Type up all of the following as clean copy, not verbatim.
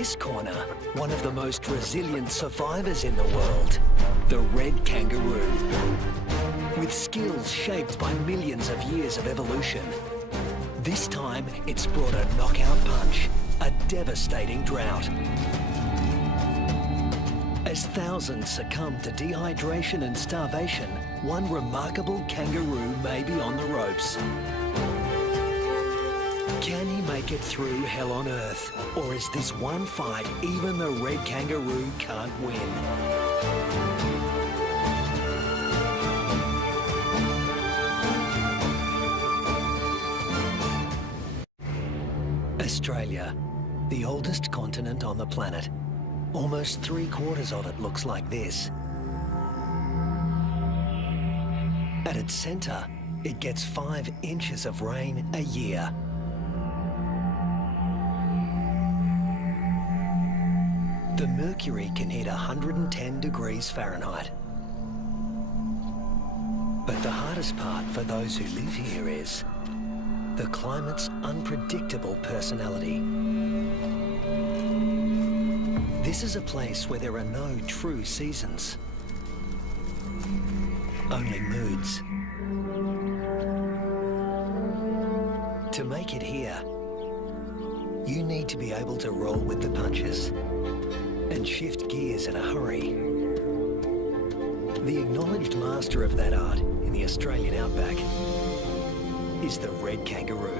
this corner, one of the most resilient survivors in the world, the red kangaroo. With skills shaped by millions of years of evolution, this time it's brought a knockout punch, a devastating drought. As thousands succumb to dehydration and starvation, one remarkable kangaroo may be on the ropes. Can he make it through hell on earth? Or is this one fight even the red kangaroo can't win? Australia, the oldest continent on the planet. Almost 3/4 of it looks like this. At its centre, it gets 5 inches of rain a year. The mercury can hit 110 degrees Fahrenheit. But the hardest part for those who live here is the climate's unpredictable personality. This is a place where there are no true seasons, only moods. To make it here, you need to be able to roll with the punches and shift gears in a hurry. The acknowledged master of that art in the Australian outback is the red kangaroo,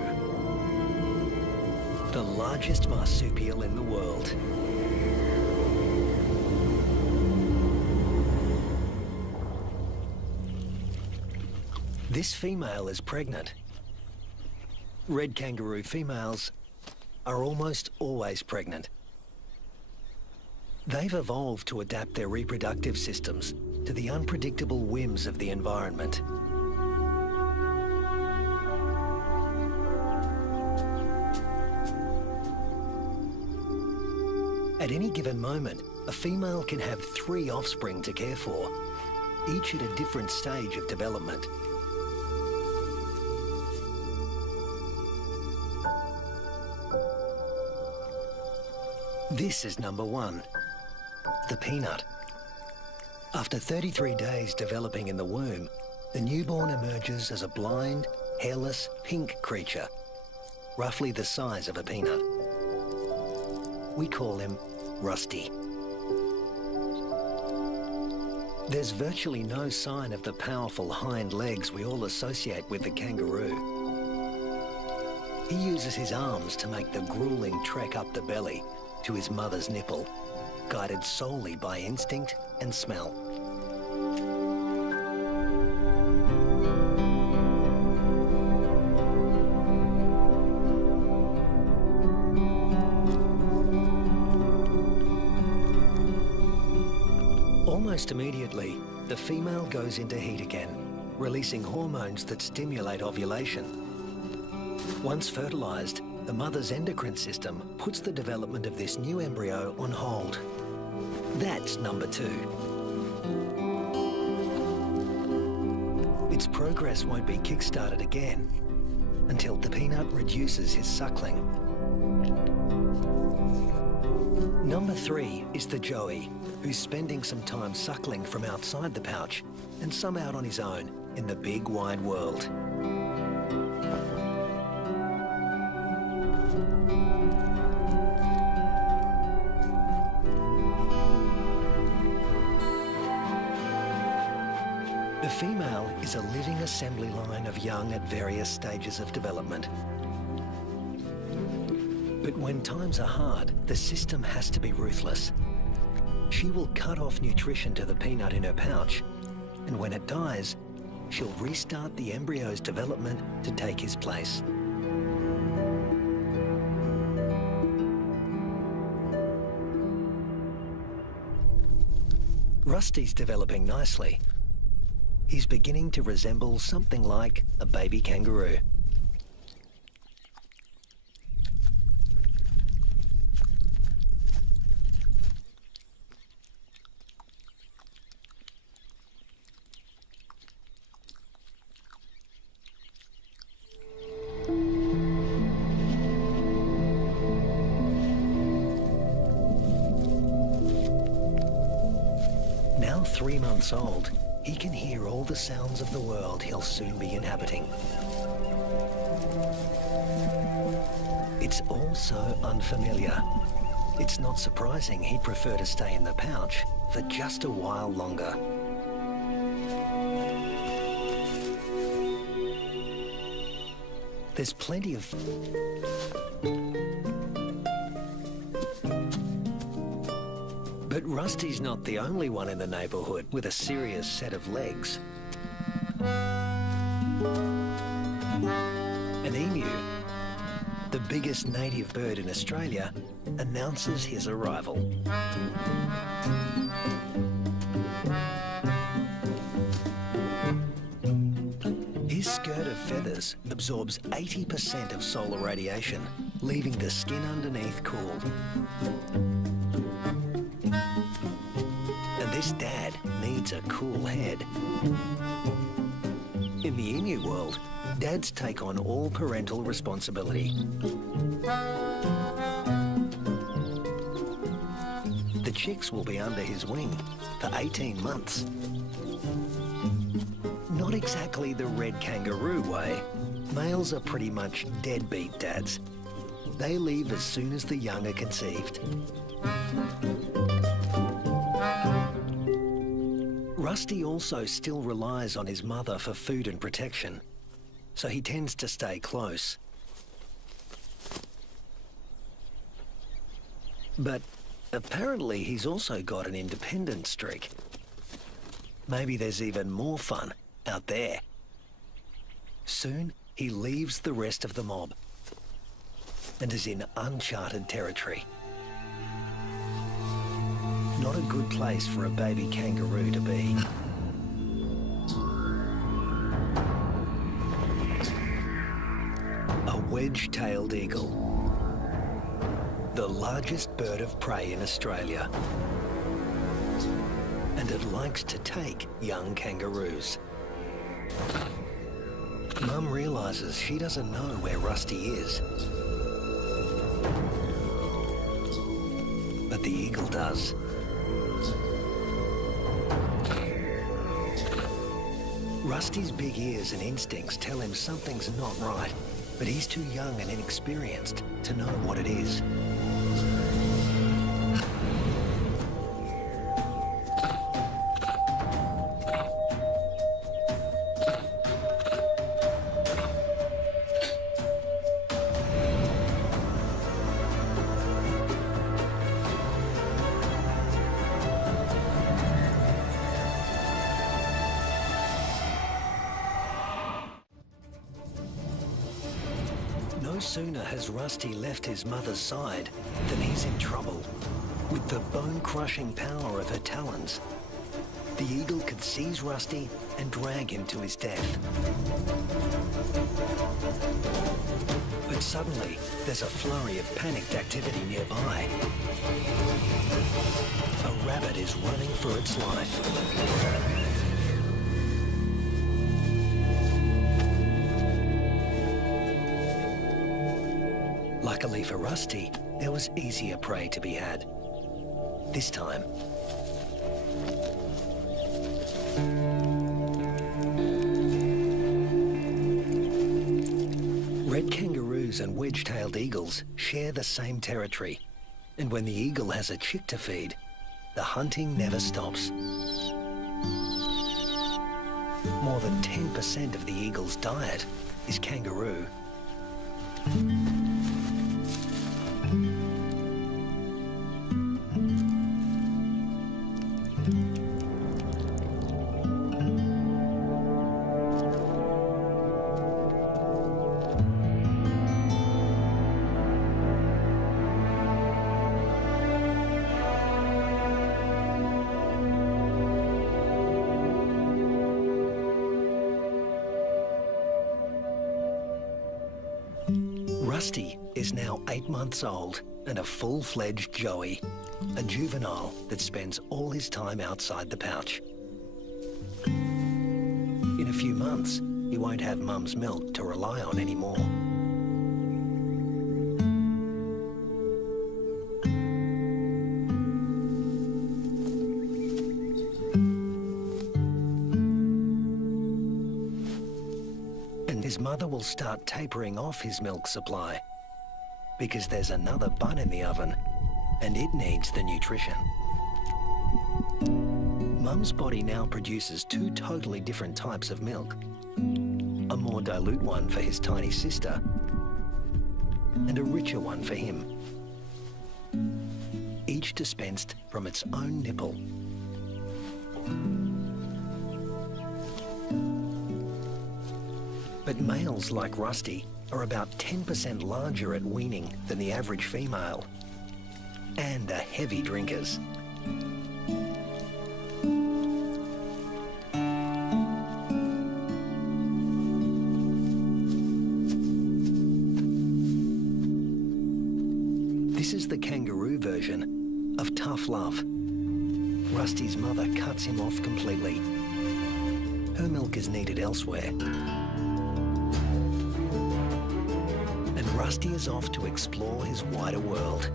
the largest marsupial in the world. This female is pregnant. Red kangaroo females are almost always pregnant. They've evolved to adapt their reproductive systems to the unpredictable whims of the environment. At any given moment, a female can have 3 offspring to care for, each at a different stage of development. This is number 1, the peanut. After 33 days developing in the womb, the newborn emerges as a blind, hairless, pink creature, roughly the size of a peanut. We call him Rusty. There's virtually no sign of the powerful hind legs we all associate with the kangaroo. He uses his arms to make the grueling trek up the belly to his mother's nipple, guided solely by instinct and smell. Almost immediately, the female goes into heat again, releasing hormones that stimulate ovulation. Once fertilized, the mother's endocrine system puts the development of this new embryo on hold. That's number 2. Its progress won't be kick-started again until the peanut reduces his suckling. Number 3 is the joey, who's spending some time suckling from outside the pouch and some out on his own in the big wide world. The female is a living assembly line of young at various stages of development. But when times are hard, the system has to be ruthless. She will cut off nutrition to the peanut in her pouch, and when it dies, she'll restart the embryo's development to take his place. Rusty's developing nicely. He's beginning to resemble something like a baby kangaroo. Now 3 months old, he can hear all the sounds of the world he'll soon be inhabiting. It's all so unfamiliar. It's not surprising he'd prefer to stay in the pouch for just a while longer. There's plenty of... But Rusty's not the only one in the neighbourhood with a serious set of legs. An emu, the biggest native bird in Australia, announces his arrival. His skirt of feathers absorbs 80% of solar radiation, leaving the skin underneath cool. And this dad needs a cool head. In the emu world, dads take on all parental responsibility. The chicks will be under his wing for 18 months. Not exactly the red kangaroo way. Males are pretty much deadbeat dads. They leave as soon as the young are conceived. Rusty also still relies on his mother for food and protection, so he tends to stay close. But apparently he's also got an independent streak. Maybe there's even more fun out there. Soon he leaves the rest of the mob and is in uncharted territory. Not a good place for a baby kangaroo to be. A wedge-tailed eagle, the largest bird of prey in Australia. And it likes to take young kangaroos. Mum realises she doesn't know where Rusty is. But the eagle does. Rusty's big ears and instincts tell him something's not right, but he's too young and inexperienced to know what it is. No sooner has Rusty left his mother's side than he's in trouble. With the bone-crushing power of her talons, the eagle could seize Rusty and drag him to his death. But suddenly, there's a flurry of panicked activity nearby. A rabbit is running for its life. Luckily for Rusty, there was easier prey to be had. This time, red kangaroos and wedge-tailed eagles share the same territory. And when the eagle has a chick to feed, the hunting never stops. More than 10% of the eagle's diet is kangaroo. Rusty is now 8 months old and a full-fledged joey, a juvenile that spends all his time outside the pouch. In a few months, he won't have Mum's milk to rely on anymore. mother will start tapering off his milk supply because there's another bun in the oven and it needs the nutrition. Mum's body now produces two totally different types of milk. A more dilute one for his tiny sister and a richer one for him. Each dispensed from its own nipple. But males like Rusty are about 10% larger at weaning than the average female and are heavy drinkers. This is the kangaroo version of tough love. Rusty's mother cuts him off completely. Her milk is needed elsewhere. And Rusty is off to explore his wider world.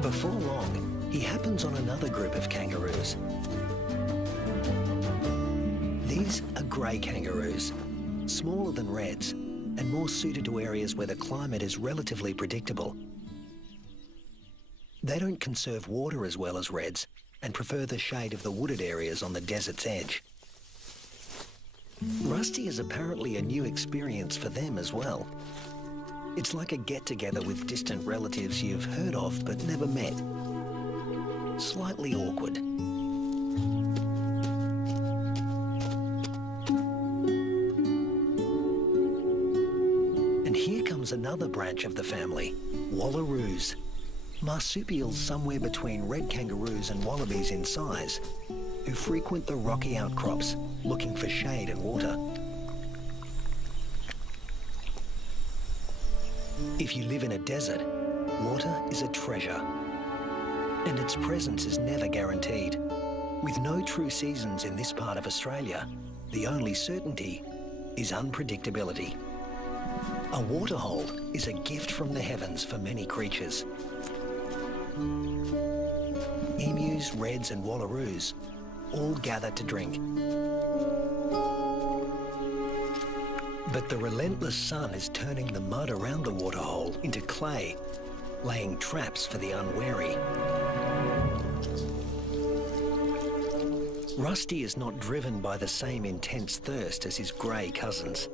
Before long, he happens on another group of kangaroos. These are grey kangaroos, smaller than reds and more suited to areas where the climate is relatively predictable. They don't conserve water as well as reds and prefer the shade of the wooded areas on the desert's edge. Rusty is apparently a new experience for them as well. It's like a get-together with distant relatives you've heard of but never met. Slightly awkward. And here comes another branch of the family, wallaroos. Marsupials somewhere between red kangaroos and wallabies in size, who frequent the rocky outcrops looking for shade and water. If you live in a desert, water is a treasure, and its presence is never guaranteed. With no true seasons in this part of Australia, the only certainty is unpredictability. A waterhole is a gift from the heavens for many creatures. Emus, reds and wallaroos all gather to drink. But the relentless sun is turning the mud around the waterhole into clay, laying traps for the unwary. Rusty is not driven by the same intense thirst as his grey cousins.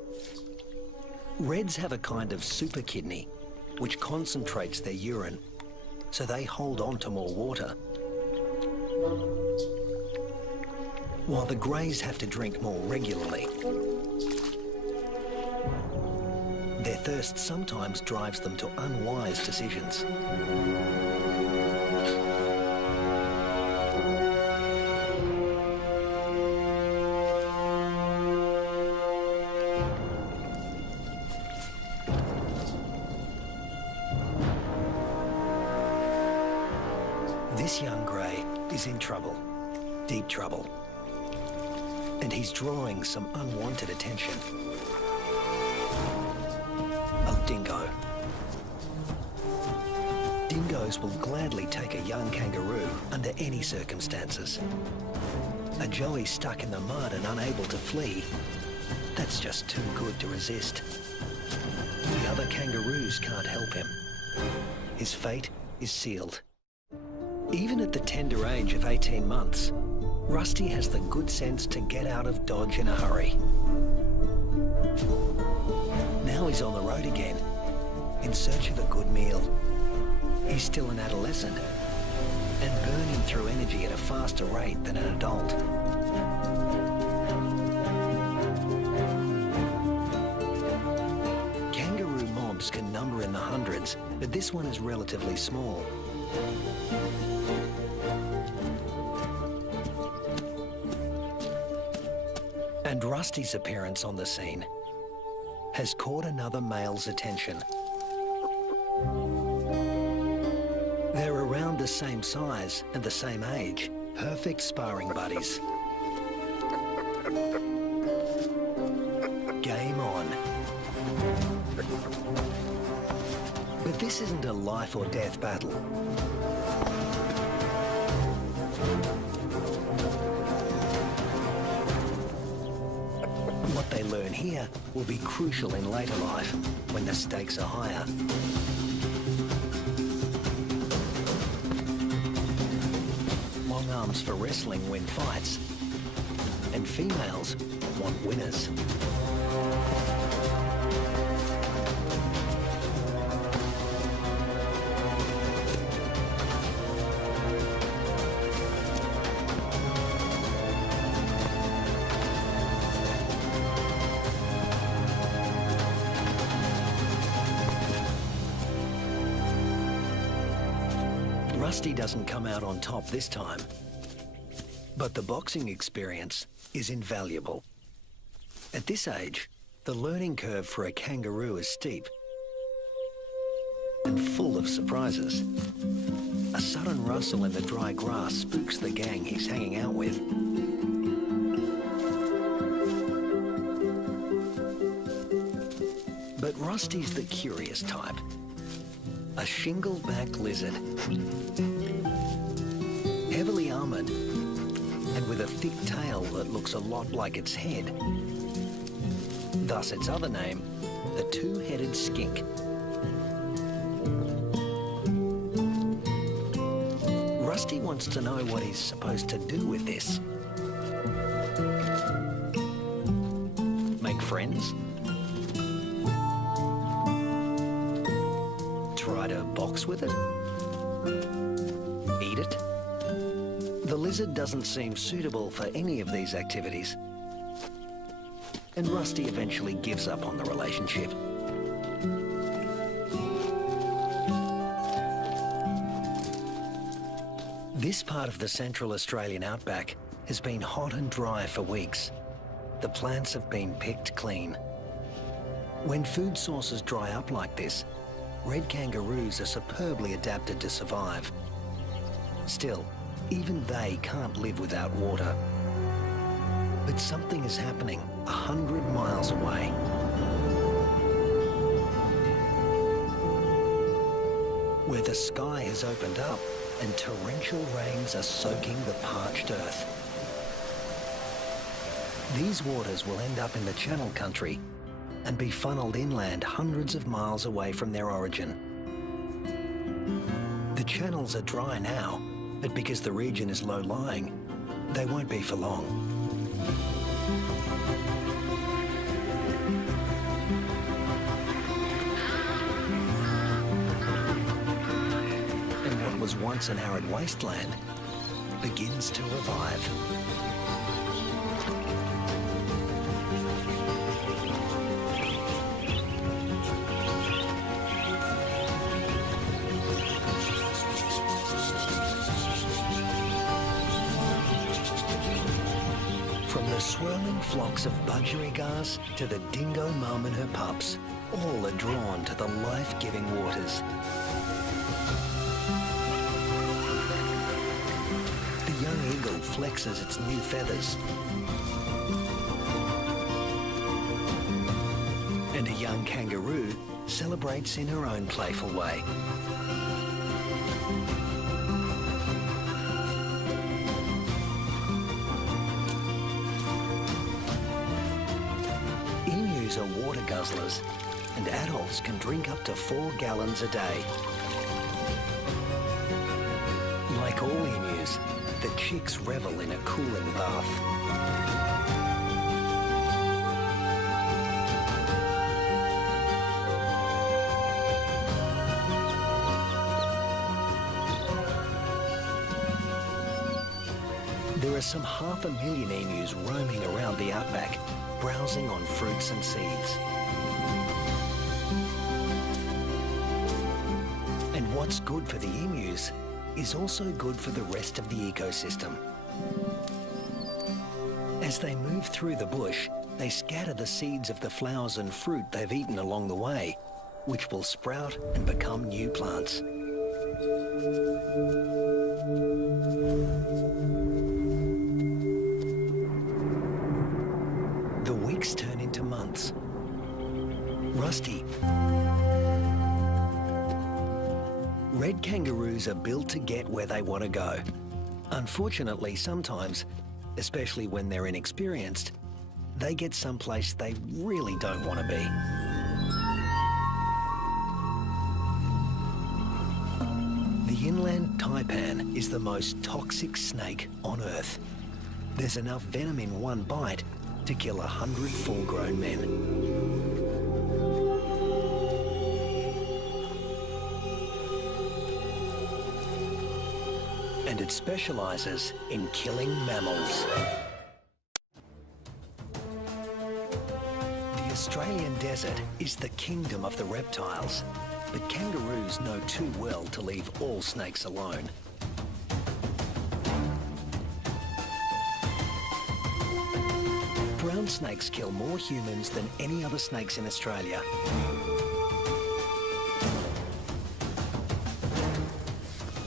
Reds have a kind of super kidney, which concentrates their urine, so they hold on to more water. While the greys have to drink more regularly. Their thirst sometimes drives them to unwise decisions. This young grey is in trouble, deep trouble, and he's drawing some unwanted attention. A dingo. Dingoes will gladly take a young kangaroo under any circumstances. A joey stuck in the mud and unable to flee, that's just too good to resist. The other kangaroos can't help him. His fate is sealed. Even at the tender age of 18 months, Rusty has the good sense to get out of Dodge in a hurry. Now he's on the road again, in search of a good meal. He's still an adolescent, and burning through energy at a faster rate than an adult. Kangaroo mobs can number in the hundreds, but this one is relatively small. And Rusty's appearance on the scene has caught another male's attention. They're around the same size and the same age, perfect sparring buddies. Game on. But This isn't a life or death battle. What they learn here will be crucial in later life, when the stakes are higher. Long arms for wrestling win fights, and females want winners. Rusty doesn't come out on top this time, but the boxing experience is invaluable. At this age, the learning curve for a kangaroo is steep and full of surprises. A sudden rustle in the dry grass spooks the gang he's hanging out with. But Rusty's the curious type. A shingle-back lizard, heavily armoured and with a thick tail that looks a lot like its head. Thus its other name, the two-headed skink. Rusty wants to know what he's supposed to do with this. Make friends? Try to box with it? Eat it? The lizard doesn't seem suitable for any of these activities, and Rusty eventually gives up on the relationship. This part of the Central Australian outback has been hot and dry for weeks. The plants have been picked clean. When food sources dry up like this, red kangaroos are superbly adapted to survive. Still, even they can't live without water. But something is happening 100 miles away. Where the sky has opened up and torrential rains are soaking the parched earth. These waters will end up in the Channel Country and be funneled inland hundreds of miles away from their origin. The channels are dry now, but because the region is low-lying, they won't be for long. And what was once an arid wasteland begins to revive. From the swirling flocks of budgerigars to the dingo mum and her pups, all are drawn to the life-giving waters. The young eagle flexes its new feathers, and a young kangaroo celebrates in her own playful way. Emus are water guzzlers, and adults can drink up to 4 gallons a day. Like all emus, the chicks revel in a cooling bath. There are some 500,000 emus roaming around the outback, browsing on fruits and seeds. And what's good for the emus is also good for the rest of the ecosystem. As they move through the bush, they scatter the seeds of the flowers and fruit they've eaten along the way, which will sprout and become new plants. The weeks turn into months. Rusty Red kangaroos are built to get where they want to go. Unfortunately, sometimes, especially when they're inexperienced, they get someplace they really don't want to be. The inland taipan is the most toxic snake on Earth. There's enough venom in one bite to kill 100 full-grown men. And it specialises in killing mammals. The Australian desert is the kingdom of the reptiles, but kangaroos know too well to leave all snakes alone. Brown snakes kill more humans than any other snakes in Australia.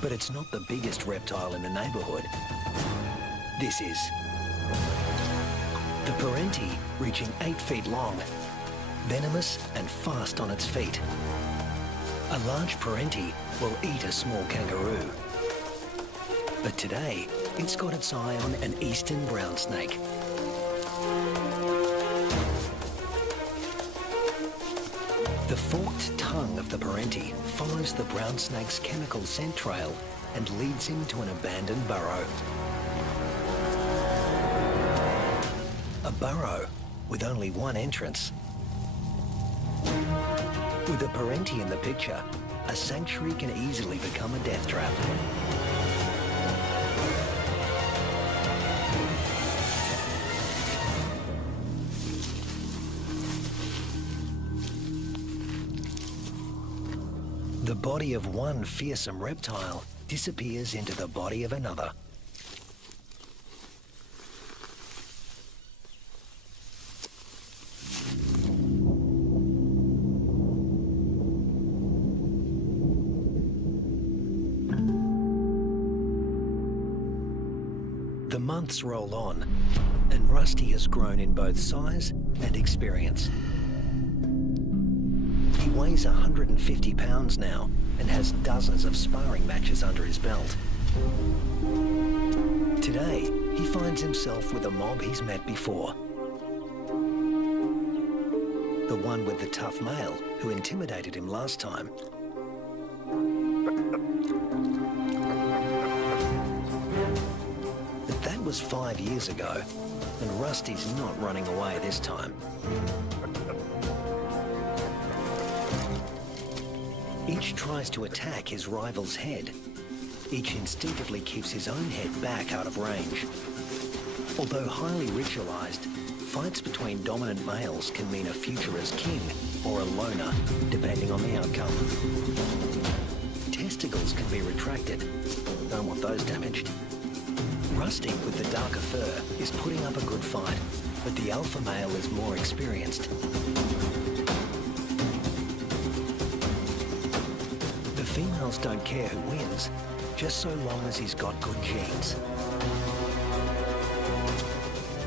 But it's not the biggest reptile in the neighbourhood. This is. The parenti, reaching 8 feet long, venomous and fast on its feet. A large parenti will eat a small kangaroo. But today, it's got its eye on an eastern brown snake. The forked tongue of the parenti follows the brown snake's chemical scent trail and leads him to an abandoned burrow. A burrow with only one entrance. With a parenti in the picture, a sanctuary can easily become a death trap. The body of one fearsome reptile disappears into the body of another. The months roll on, and Rusty has grown in both size and experience. He weighs 150 pounds now and has dozens of sparring matches under his belt. Today, he finds himself with a mob he's met before. The one with the tough male who intimidated him last time. But that was 5 years ago, and Rusty's not running away this time. Each tries to attack his rival's head. Each instinctively keeps his own head back out of range. Although highly ritualized, fights between dominant males can mean a future as king or a loner, depending on the outcome. Testicles can be retracted. Don't want those damaged. Rusty, with the darker fur, is putting up a good fight, but the alpha male is more experienced. Females don't care who wins, just so long as he's got good genes.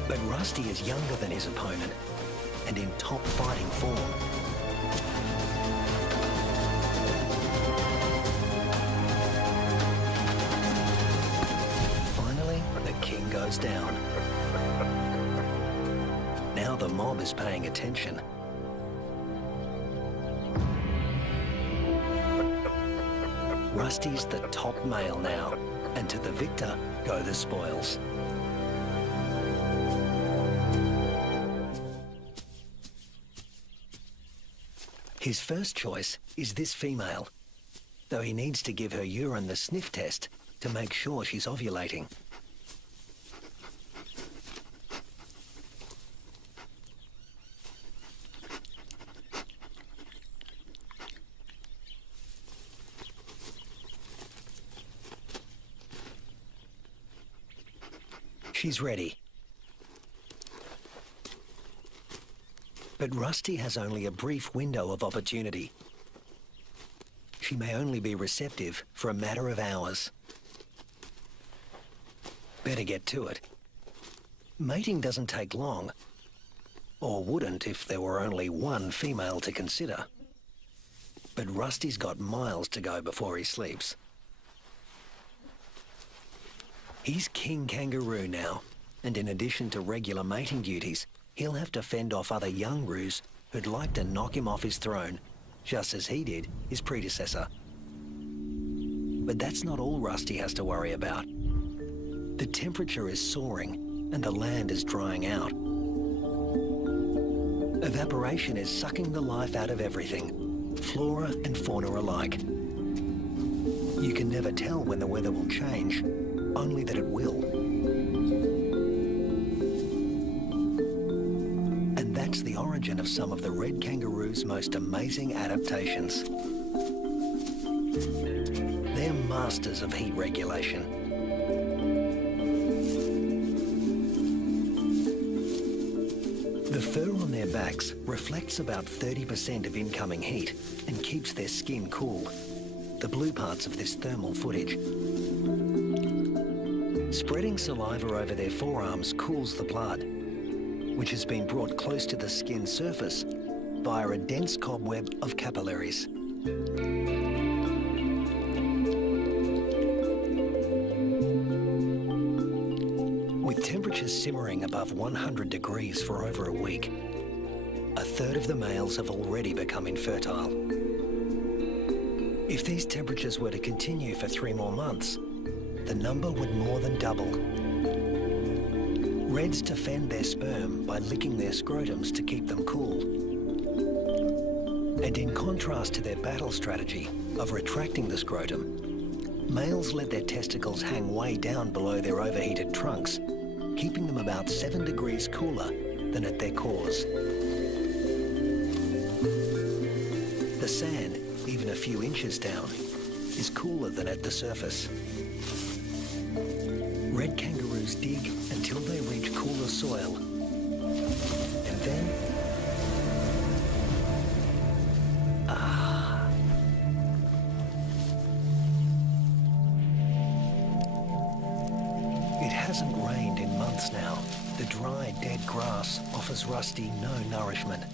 But Rusty is younger than his opponent and in top fighting form. Finally, the king goes down. Now the mob is paying attention. Rusty's the top male now, and to the victor go the spoils. His first choice is this female, though he needs to give her urine the sniff test to make sure she's ovulating. She's ready. But Rusty has only a brief window of opportunity. She may only be receptive for a matter of hours. Better get to it. Mating doesn't take long, or wouldn't if there were only one female to consider. But Rusty's got miles to go before he sleeps. He's king kangaroo now, and in addition to regular mating duties, he'll have to fend off other young roos who'd like to knock him off his throne, just as he did his predecessor. But that's not all Rusty has to worry about. The temperature is soaring and the land is drying out. Evaporation is sucking the life out of everything, flora and fauna alike. You can never tell when the weather will change, only that it will. And that's the origin of some of the red kangaroo's most amazing adaptations. They're masters of heat regulation. The fur on their backs reflects about 30% of incoming heat and keeps their skin cool, the blue parts of this thermal footage. Spreading saliva over their forearms cools the blood, which has been brought close to the skin surface via a dense cobweb of capillaries. With temperatures simmering above 100 degrees for over a week, a third of the males have already become infertile. If these temperatures were to continue for 3 more months, the number would more than double. Reds defend their sperm by licking their scrotums to keep them cool. And in contrast to their battle strategy of retracting the scrotum, males let their testicles hang way down below their overheated trunks, keeping them about 7 degrees cooler than at their cores. The sand, even a few inches down, is cooler than at the surface. Red kangaroos dig until they reach cooler soil, and then, it hasn't rained in months now. The dry, dead grass offers Rusty no nourishment.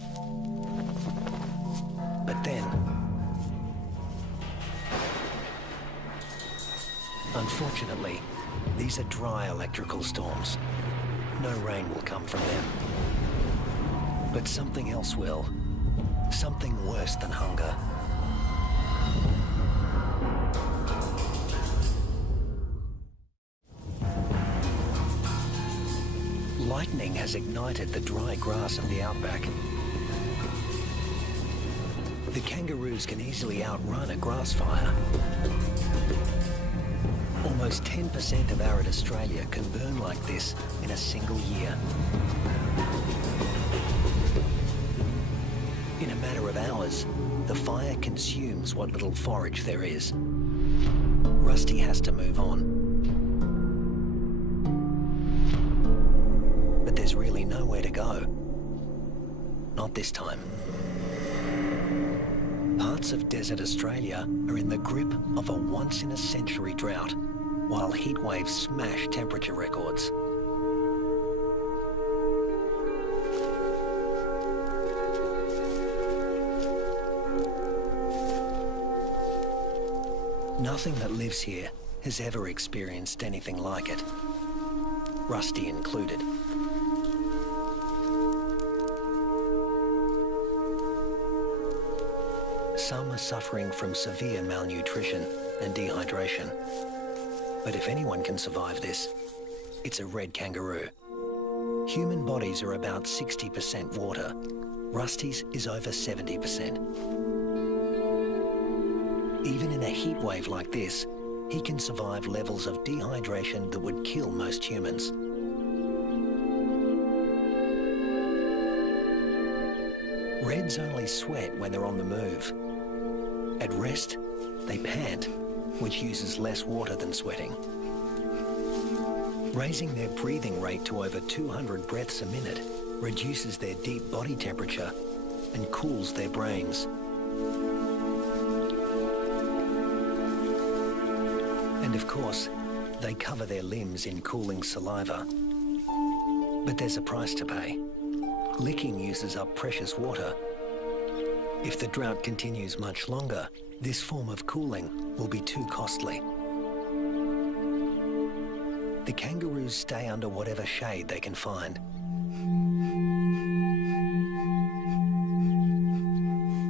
But then, unfortunately, these are dry electrical storms. No rain will come from them. But something else will. Something worse than hunger. Lightning has ignited the dry grass of the outback. The kangaroos can easily outrun a grass fire. Almost 10% of arid Australia can burn like this in a single year. In a matter of hours, the fire consumes what little forage there is. Rusty has to move on. But there's really nowhere to go. Not this time. Parts of desert Australia are in the grip of a once-in-a-century drought, while heat waves smash temperature records. Nothing that lives here has ever experienced anything like it, Rusty included. Some are suffering from severe malnutrition and dehydration. But if anyone can survive this, it's a red kangaroo. Human bodies are about 60% water. Rusty's is over 70%. Even in a heat wave like this, he can survive levels of dehydration that would kill most humans. Reds only sweat when they're on the move. At rest, they pant, which uses less water than sweating. Raising their breathing rate to over 200 breaths a minute reduces their deep body temperature and cools their brains. And of course, they cover their limbs in cooling saliva. But there's a price to pay. Licking uses up precious water, If the drought continues much longer, this form of cooling will be too costly. The kangaroos stay under whatever shade they can find.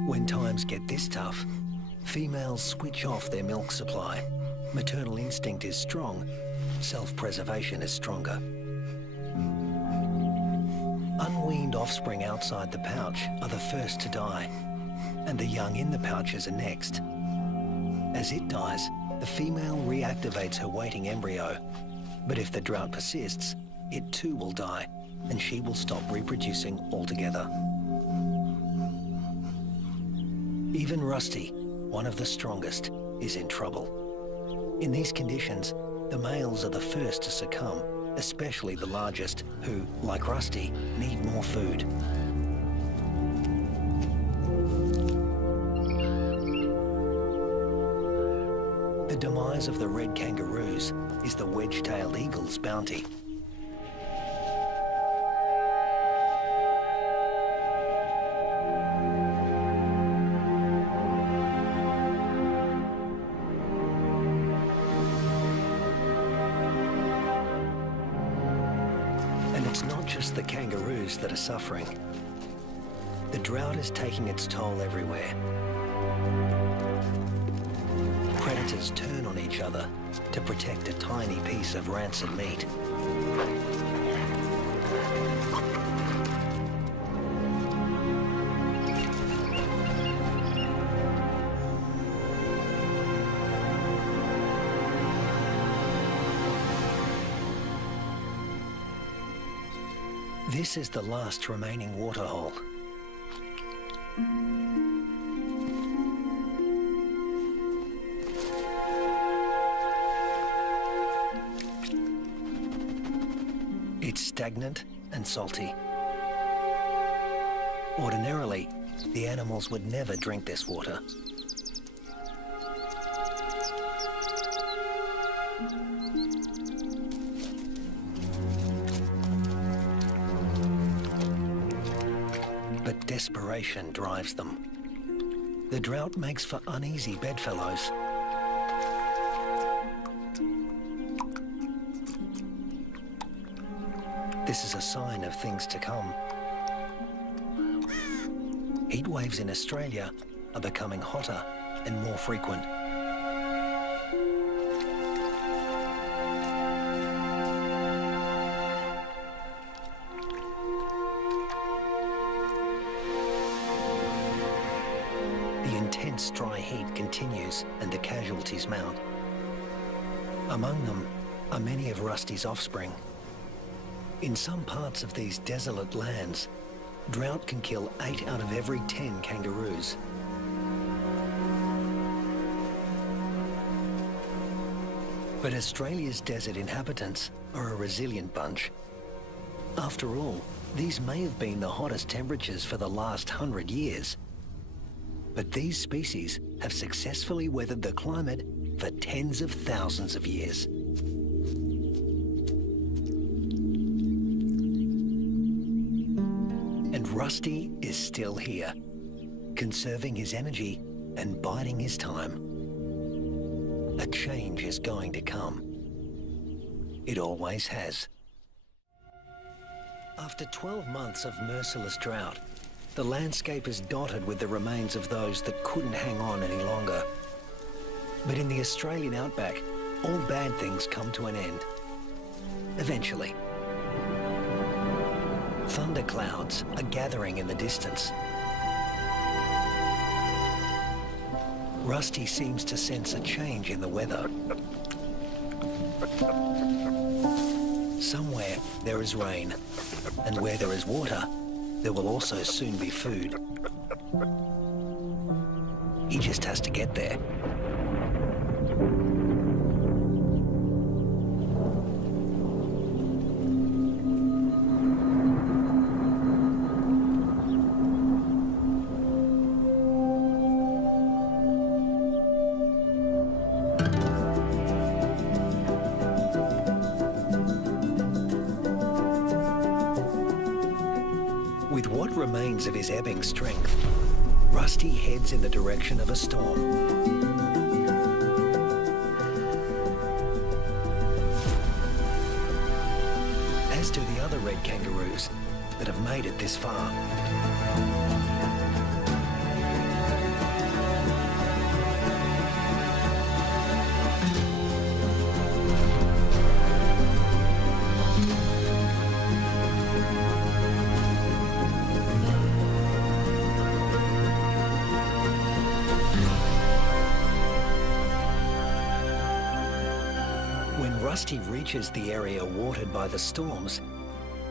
When times get this tough, females switch off their milk supply. Maternal instinct is strong, self-preservation is stronger. Unweaned offspring outside the pouch are the first to die, and the young in the pouches are next. As it dies, the female reactivates her waiting embryo, but if the drought persists, it too will die, and she will stop reproducing altogether. Even Rusty, one of the strongest, is in trouble. In these conditions, the males are the first to succumb, especially the largest, who, like Rusty, need more food. The demise of the red kangaroos is the wedge-tailed eagle's bounty. And it's not just the kangaroos that are suffering. The drought is taking its toll everywhere. Predators turn on each other to protect a tiny piece of rancid meat. This is the last remaining waterhole. It's stagnant and salty. Ordinarily, the animals would never drink this water. But desperation drives them. The drought makes for uneasy bedfellows. This is a sign of things to come. Heat waves in Australia are becoming hotter and more frequent. The intense dry heat continues and the casualties mount. Among them are many of Rusty's offspring. In some parts of these desolate lands, drought can kill 8 out of every 10 kangaroos. But Australia's desert inhabitants are a resilient bunch. After all, these may have been the hottest temperatures for the last 100 years. But these species have successfully weathered the climate for tens of thousands of years. Rusty is still here, conserving his energy and biding his time. A change is going to come. It always has. After 12 months of merciless drought, the landscape is dotted with the remains of those that couldn't hang on any longer. But in the Australian outback, all bad things come to an end. Eventually. Thunderclouds are gathering in the distance. Rusty seems to sense a change in the weather. Somewhere there is rain, and where there is water, there will also soon be food. He just has to get there. With what remains of his ebbing strength, Rusty heads in the direction of a storm. As do the other red kangaroos that have made it this far. When Rusty reaches the area watered by the storms,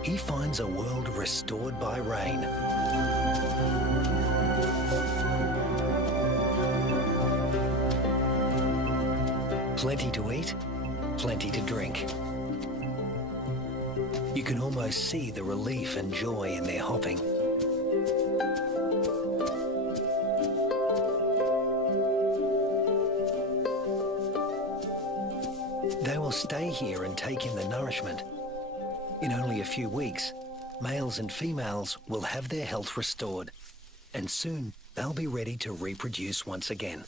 he finds a world restored by rain. Plenty to eat, plenty to drink. You can almost see the relief and joy in their hopping. They will stay here and take in the nourishment. In only a few weeks, males and females will have their health restored, and soon they'll be ready to reproduce once again.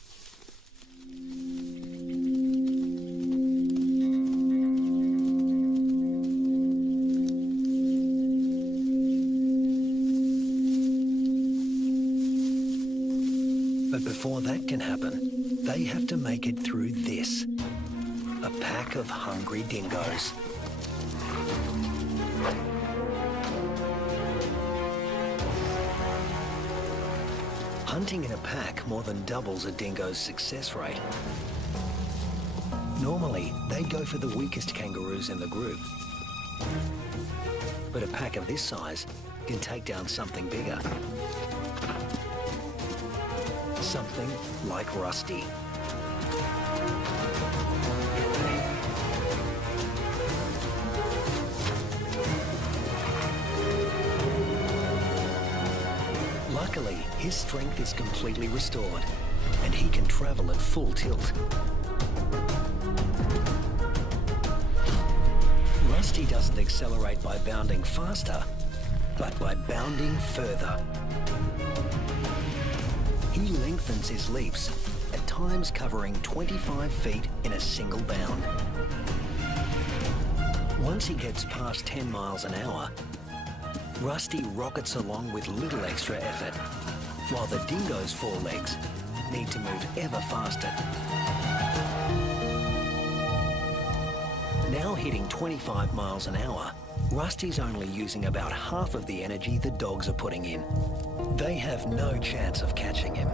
But before that can happen, they have to make it through this. A pack of hungry dingoes. Hunting in a pack more than doubles a dingo's success rate. Normally, they'd go for the weakest kangaroos in the group. But a pack of this size can take down something bigger. Something like Rusty. Luckily, his strength is completely restored, and he can travel at full tilt. Rusty doesn't accelerate by bounding faster, but by bounding further. He lengthens his leaps, at times covering 25 feet in a single bound. Once he gets past 10 miles an hour, Rusty rockets along with little extra effort, while the dingo's forelegs need to move ever faster. Now hitting 25 miles an hour, Rusty's only using about half of the energy the dogs are putting in. They have no chance of catching him.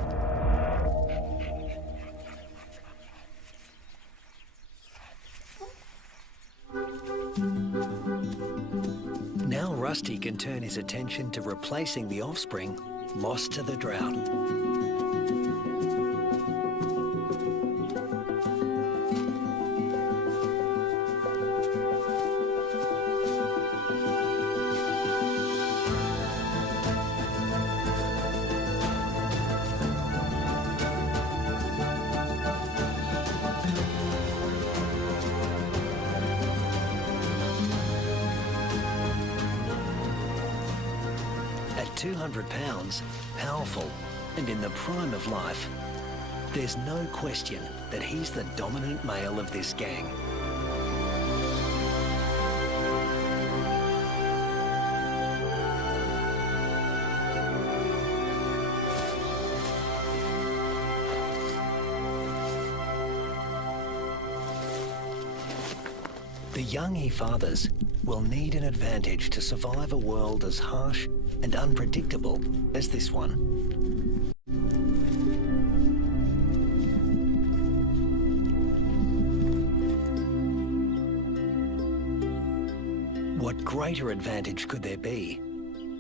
Now Rusty can turn his attention to replacing the offspring lost to the drought. At 200 pounds, powerful, and in the prime of life, there's no question that he's the dominant male of this gang. The young he fathers will need an advantage to survive a world as harsh and unpredictable as this one. What greater advantage could there be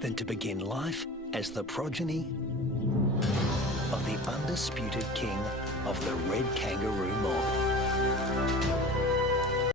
than to begin life as the progeny of the undisputed king of the red kangaroo mob?